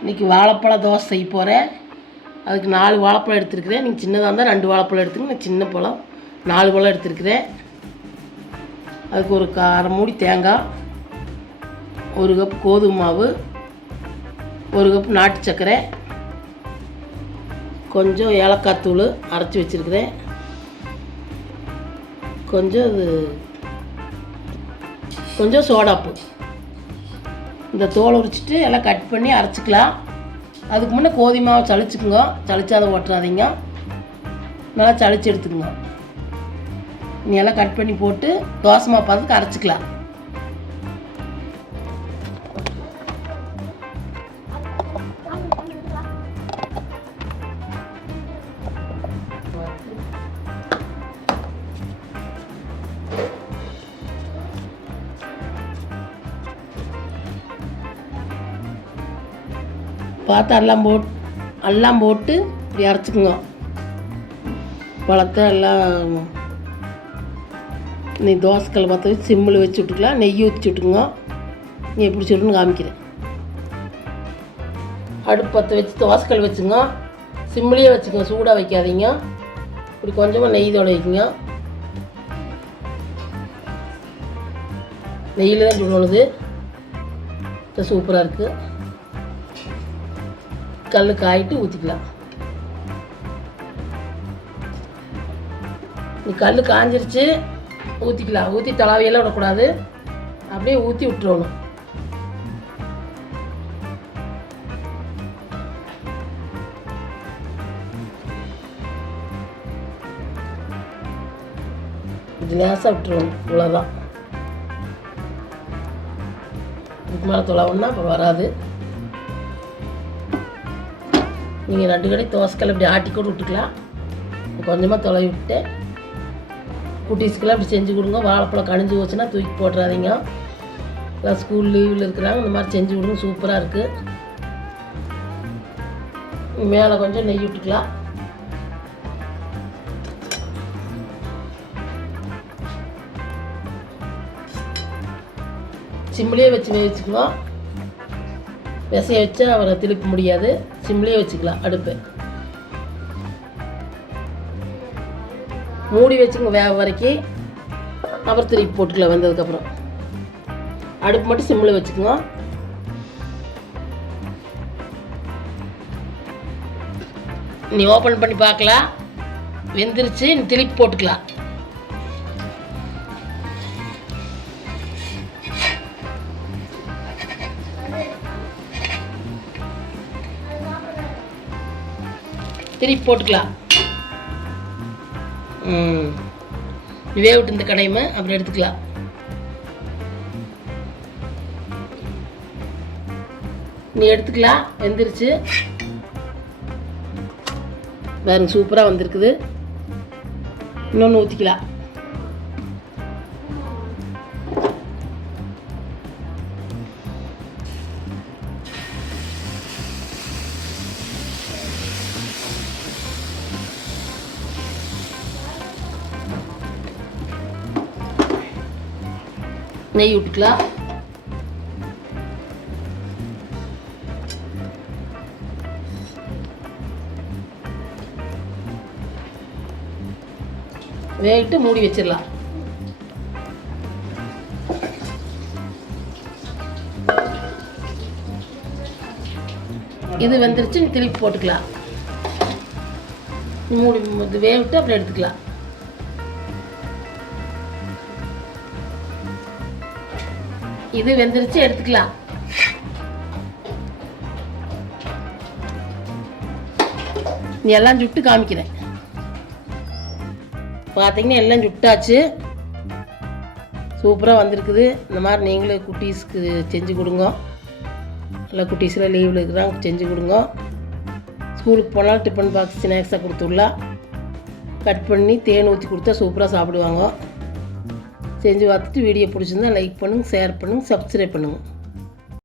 இன்றைக்கி வாழைப்பழ தோசை செய்ய போகிறேன். அதுக்கு 4 வாழைப்பழம் எடுத்துருக்கிறேன். நீங்கள் சின்னதாக இருந்தால் 2 வாழைப்பழம் எடுத்துங்க. நான் சின்ன பழம் 4 பழம் எடுத்துருக்கிறேன். அதுக்கு ஒரு அரை மூடி தேங்காய், 1 கப் கோதுமை மாவு, 1 கப் நாட்டு சர்க்கரை, கொஞ்சம் ஏலக்காய் தூள் அரைச்சி வச்சுருக்கிறேன், கொஞ்சம் சோடாப்பு. இந்த தோலை உரிச்சிட்டு எல்லாம் கட் பண்ணி அரைச்சிக்கலாம். அதுக்கு முன்னே கோதுமை மாவை சளிச்சுக்குங்க. சளிச்சாத ஓட்டுறாதீங்க, நல்லா சளிச்சு எடுத்துக்குங்க. நீ எல்லாம் கட் பண்ணி போட்டு தோசை மாவு பார்த்துக்கு அரைச்சிக்கலாம். பார்த்து எல்லாம் போட்டு இப்படி அரைச்சிக்குங்க. பழத்தை எல்லாம் நீ தோசைக்கல் பார்த்து வச்சு சிம்மில் வச்சு விட்டுக்கலாம். நெய் ஊற்றி விட்டுக்குங்க. நீ எப்படி சொல்லுன்னு காமிக்கிறேன். அடுப்பு பற்ற வச்சு தோசைக்கல் வச்சுங்க. சிம்மிலேயே வச்சுக்கோங்க, சூடாக வைக்காதீங்க. இப்படி கொஞ்சமாக நெய் தோட வைக்குங்க. நெய்யில் தான் சுடணுது. சூப்பராக இருக்குது. கல் காயிட்டு ஊற்றிக்கலாம். நீ கல் காஞ்சிருச்சு, ஊற்றிக்கலாம். ஊற்றி தலாவையெல்லாம் விடக்கூடாது, அப்படியே ஊற்றி விட்டுறணும். இது லேசாக விட்டுருவோம், இவ்வளோதான். இதுக்கு மேலே தொலைவுன்னா அப்புறம் வராது. நீங்கள் 2 கடை தோசைக்கெல்லாம் இப்படி ஆட்டி கூட விட்டுக்கலாம். கொஞ்சமாக தொலை விட்டு குட்டீஸ்க்கெல்லாம் இப்படி செஞ்சு கொடுங்க. வாழைப்பழம் கணிஞ்சு போச்சுன்னா தூக்கி போட்டுறாதீங்க. எல்லாம் ஸ்கூல் லீவில் இருக்கிறாங்க, இந்த மாதிரி செஞ்சு கொடுங்க. சூப்பராக இருக்குது. மேலே கொஞ்சம் நெய் விட்டுக்கலாம். சிம்மிலேயே வச்சு வேவிச்சுக்குவோம். விசைய வச்சா அவரை திருப்ப முடியாது. சிம்லேயே வச்சுக்கலாம். அடுப்பு மூடி வச்சுங்க வேக வரைக்கும். அப்புறம் திருப்பி போட்டுக்கலாம். வந்ததுக்கப்புறம் அடுப்பு மட்டும் சிம்மில் வச்சுக்கோங்க. நீ ஓப்பன் பண்ணி பார்க்கலாம். வெந்துருச்சு. நீ திருப்பி போட்டுக்கலாம். திருப்பி போட்டுக்கலாம். வேவிட்டு இந்த கடையுமே அப்புறம் எடுத்துக்கலாம். நீ எடுத்துக்கலாம். வெந்துருச்சு பாருங்க, சூப்பராக வந்திருக்குது. இன்னொன்று ஊற்றிக்கலாம். நெய் விட்டுக்கலாம். வேகிட்டு மூடி வச்சிடலாம். இது வந்துருச்சு. நீ திருப்பி போட்டுக்கலாம். மூடி வேவிட்டு அப்புறம் எடுத்துக்கலாம். இது வெந்துருச்சு, எடுத்துக்கலாம். நீ எல்லாம் சுட்டு காமிக்கிறேன். பார்த்தீங்கன்னா எல்லாம் சுட்டாச்சு. சூப்பராக வந்திருக்குது. இந்த மாதிரி நீங்களே குட்டீஸ்க்கு செஞ்சு கொடுங்க. எல்லா குட்டீஸ்லாம் லீவில் இருக்கிறாங்க, செஞ்சு கொடுங்க. ஸ்கூலுக்கு போனால் டிஃபன் பாக்ஸ் ஸ்நாக்ஸாக கொடுத்துடலாம். கட் பண்ணி தேன் ஊற்றி கொடுத்தா சூப்பராக சாப்பிடுவாங்க. செஞ்சு பார்த்துட்டு வீடியோ பிடிச்சிருந்தா லைக் பண்ணுங்கள், ஷேர் பண்ணுங்கள், சப்ஸ்கிரைப் பண்ணுங்கள்.